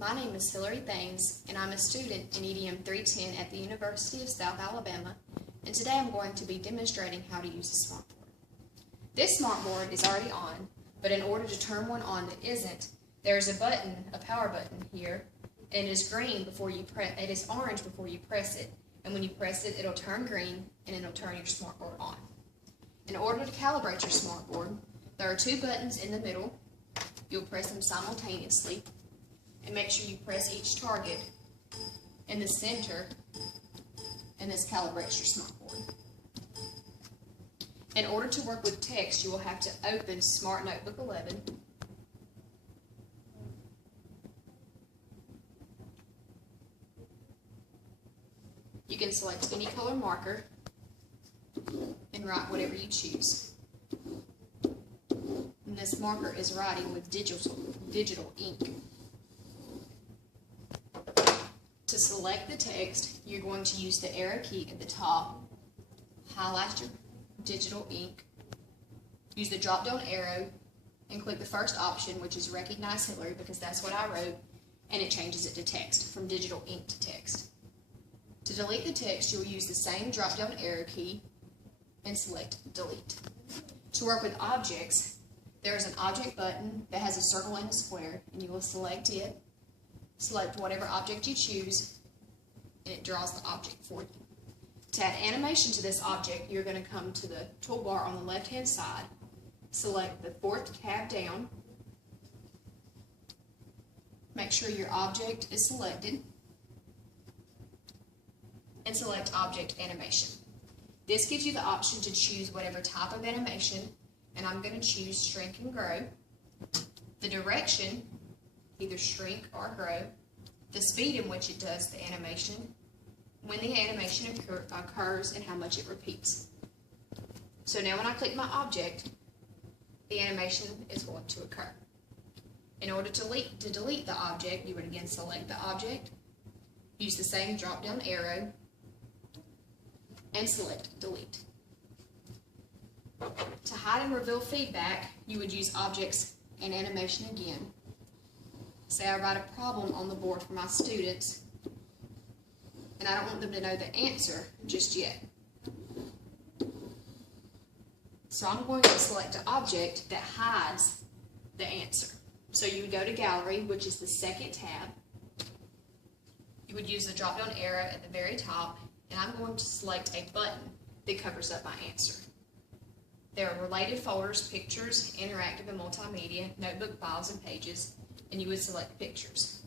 My name is Hillary Thames, and I'm a student in EDM310 at the University of South Alabama, and today I'm going to be demonstrating how to use a smartboard. This smartboard is already on, but in order to turn one on that isn't, there's a button, a power button here, and it is green before you press. It is orange before you press it, and when you press it, it'll turn green and it'll turn your smartboard on. In order to calibrate your smartboard, there are two buttons in the middle. You'll press them simultaneously, and make sure you press each target in the center, and this calibrates your smartboard. In order to work with text, you will have to open Smart Notebook 11. You can select any color marker and write whatever you choose. And this marker is writing with digital ink. To select the text, you're going to use the arrow key at the top, highlight your digital ink, use the drop down arrow, and click the first option, which is Recognize Hillary, because that's what I wrote, and it changes it to text, from digital ink to text. To delete the text, you'll use the same drop down arrow key and select Delete. To work with objects, there is an object button that has a circle and a square, and you will select it. Select whatever object you choose, and it draws the object for you. To add animation to this object, you're going to come to the toolbar on the left-hand side, select the fourth tab down, make sure your object is selected, and select Object Animation. This gives you the option to choose whatever type of animation, and I'm going to choose Shrink and Grow. The direction, either shrink or grow, the speed in which it does the animation, when the animation occurs, and how much it repeats. So now when I click my object, the animation is going to occur. In order to delete the object, you would again select the object, use the same drop down arrow, and select Delete. To hide and reveal feedback, you would use Objects and Animation again. Say I write a problem on the board for my students, and I don't want them to know the answer just yet. So I'm going to select an object that hides the answer. So you would go to Gallery, which is the second tab. You would use the drop down arrow at the very top, and I'm going to select a button that covers up my answer. There are related folders, pictures, interactive and multimedia, notebook files, and pages, and you would select pictures.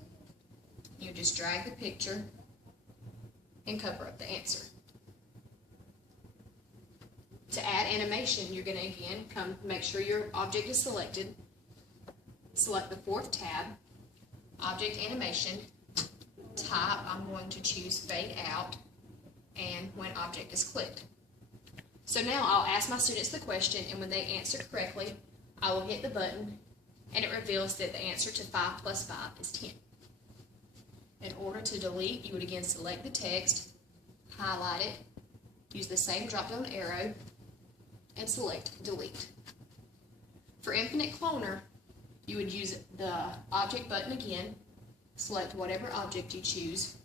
You would just drag the picture and cover up the answer. To add animation, you're going to again make sure your object is selected, select the fourth tab, Object Animation, type, I'm going to choose Fade Out, and when object is clicked. So now I'll ask my students the question, and when they answer correctly, I will hit the button, and it reveals that the answer to 5 plus 5 is 10. In order to delete, you would again select the text, highlight it, use the same drop-down arrow, and select Delete. For Infinite Cloner, you would use the Object button again, select whatever object you choose,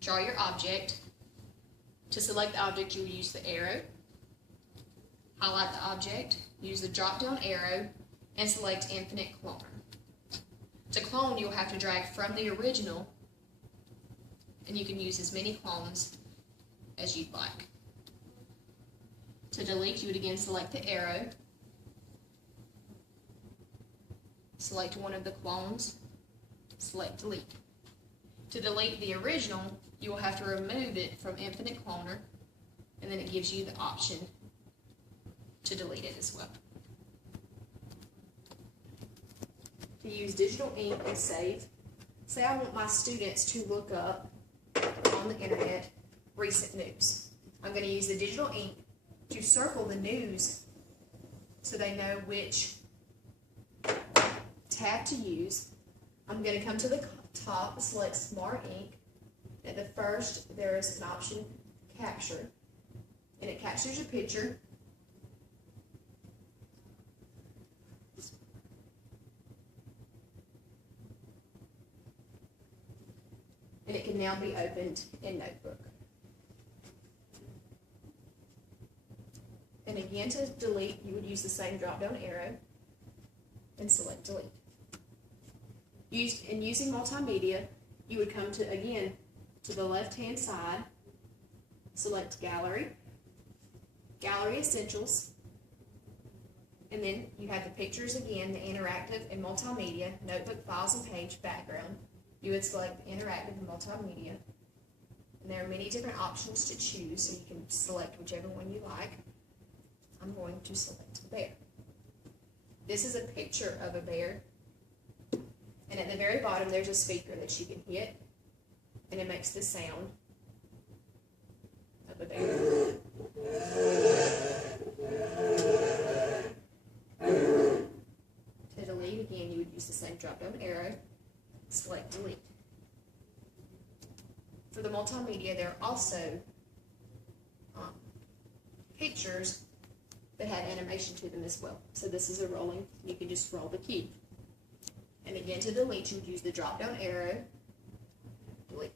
draw your object. To select the object, you will use the arrow, highlight the object, use the drop-down arrow, and select Infinite Cloner. To clone, you'll have to drag from the original, and you can use as many clones as you'd like. To delete, you would again select the arrow, select one of the clones, select Delete. To delete the original, you will have to remove it from Infinite Cloner, and then it gives you the option to delete it as well. To use digital ink and save, say I want my students to look up on the internet recent news. I'm going to use the digital ink to circle the news so they know which tab to use. I'm going to come to the top, select Smart Ink. At the first, there is an option, Capture, and it captures your picture. and it can now be opened in Notebook. And again, to delete, you would use the same drop-down arrow and select delete. Using multimedia, you would come to, again, to the left-hand side, select Gallery, Gallery Essentials, and then you have the pictures again, the interactive and multimedia, notebook, files, and page, background. You would select interactive and multimedia. And there are many different options to choose, so you can select whichever one you like. I'm going to select bear. This is a picture of a bear. And at the very bottom, there's a speaker that you can hit, and it makes the sound of a bear. To delete, again, you would use the same drop-down arrow, select delete. For the multimedia, there are also pictures that have animation to them as well. So this is a rolling, you can just roll the key. And again, to delete, you would use the drop-down arrow, delete.